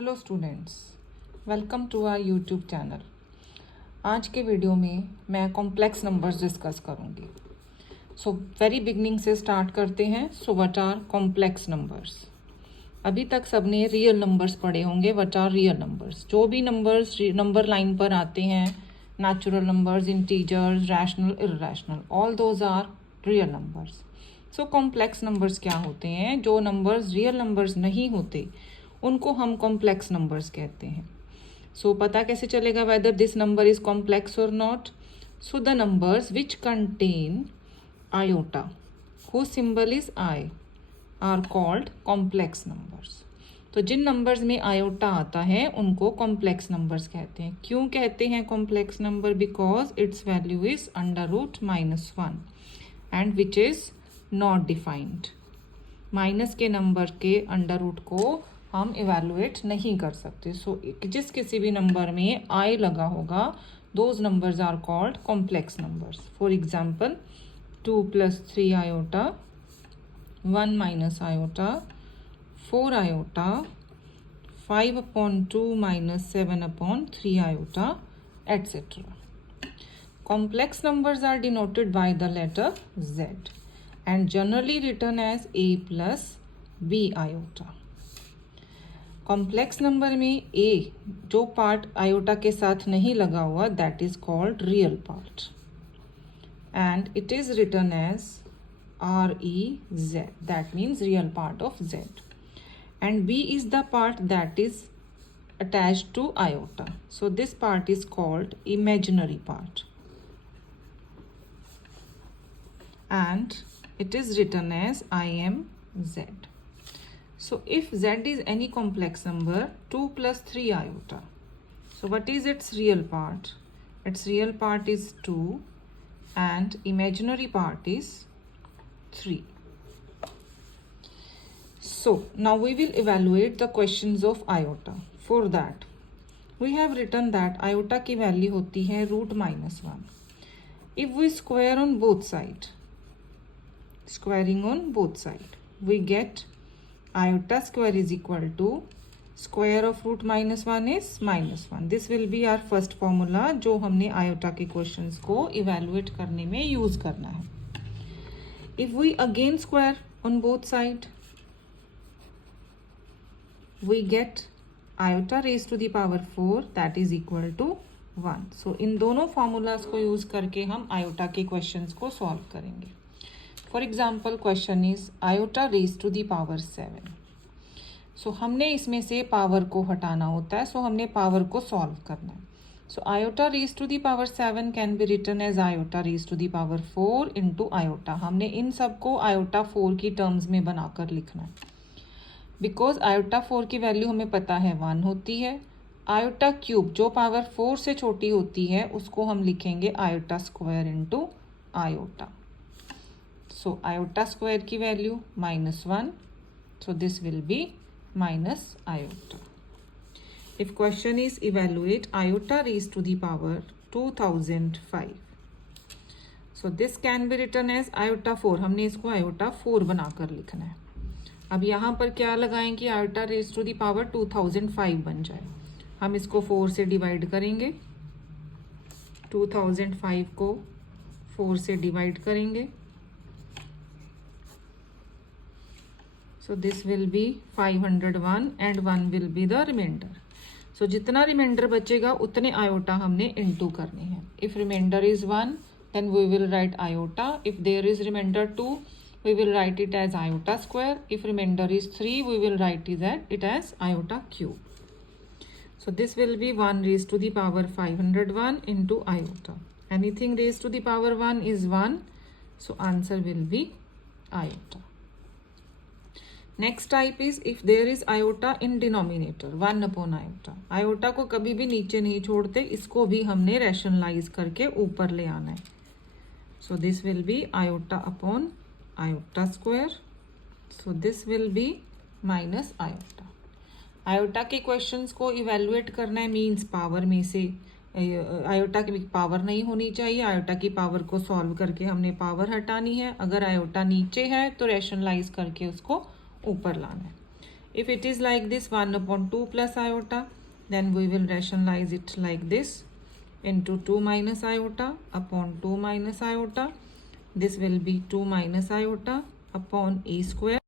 Hello students, welcome to our YouTube channel. आज के video में मैं कॉम्प्लेक्स नंबर्स डिस्कस करूंगी। सो वेरी बिगनिंग से स्टार्ट करते हैं। So what are complex numbers? अभी तक सबने रियल नंबर्स पढ़े होंगे। What are real numbers? जो भी नंबर्स नंबर लाइन पर आते हैं, natural numbers, integers, rational, irrational, all those are real numbers. So complex numbers क्या होते हैं? जो नंबर्स रियल नंबर्स नहीं होते उनको हम कॉम्प्लेक्स नंबर्स कहते हैं। सो पता कैसे चलेगा whether this number is complex और not? So the numbers which contain iota whose symbol is I are called complex numbers। तो जिन नंबर्स में आयोटा आता है उनको कॉम्प्लेक्स नंबर्स कहते हैं। क्यों कहते हैं complex number? Because it's value is _1 and which is not defined. Minus के नंबर के अंडर रूट को हम इवेलुएट नहीं कर सकते। सो जिस किसी भी नंबर में आई लगा होगा those numbers are called complex numbers. For example 2 + 3 iota, 1 - iota, 4 iota, 5/2 - 7/3 iota, etcetera. Complex numbers are denoted by the letter Z and generally written as A plus B iota। Complex number में ए जो part iota के साथ नहीं लगा हुआ that is called real part and it is written as REZ, that means real part of Z, and B is the part that is attached to iota, so this part is called imaginary part and it is written as IMZ। So if Z is any complex number 2 + 3 iota, so what is its real part? Its real part is 2 and imaginary part is 3। So now we will evaluate the questions of iota। For that we have written that iota की value होती है √-1। If we square on both sides, squaring on both sides, we get iota square is equal to square of √-1 is -1। This will be our first formula जो हमने iota के questions को evaluate करने में use करना है। If we again square on both sides, we get iota raised to the power 4 that is equal to 1। So इन दोनों formulas को use करके हम iota के questions को solve करेंगे। For example question is iota raise to the power 7। So हमने इसमें से पावर को हटाना होता है, सो हमने पावर को सॉल्व करना है। So iota raise to the power 7 can be written as iota raise to the power 4 into iota. हमने इन सब को आयोटा 4 की टर्म्स में बनाकर लिखना है बिकॉज आयोटा 4 की वैल्यू हमें पता है 1 होती है। आयोटा क्यूब जो पावर 4 से छोटी होती है उसको हम लिखेंगे iota square into iota. So iota square की value -1, so this will be minus iota। If question is evaluate iota raised to the power 2005, so this can be written as iota 4। हमने इसको iota 4 बनाकर लिखना है। अब यहाँ पर क्या लगाएं कि iota raised to the power 2005 बन जाए। हम इसको 4 से डिवाइड करेंगे, 2005 को 4 से डिवाइड करेंगे, so this will be 501 and 1 will be the remainder। so जितना रिमाइंडर बचेगा उतने आयोटा हमने इनटू करने हैं। if remainder is 1 then we will write iota। if there is remainder 2 we will write it as iota square। if remainder is 3 we will write it as iota cube। so this will be 1 raised to the power 501 into iota। anything raised to the power 1 is 1, so answer will be iota। Next type is if there is iota in denominator 1/iota। Iota को कभी भी नीचे नहीं छोड़ते, इसको भी हमने rationalise करके ऊपर ले आना है। So this will be iota upon iota square, so this will be minus iota. Iota के क्वेश्चंस को इवेलुएट करना है मीन्स पावर में से आयोटा की पावर नहीं होनी चाहिए। आयोटा की पावर को सॉल्व करके हमने पावर हटानी है। अगर आयोटा नीचे है तो रैशनलाइज करके उसको ऊपर लाना है। If it is like this 1 upon 2 plus iota, then we will rationalize it like this into 2 minus iota upon 2 minus iota. This will be 2 minus iota upon e square.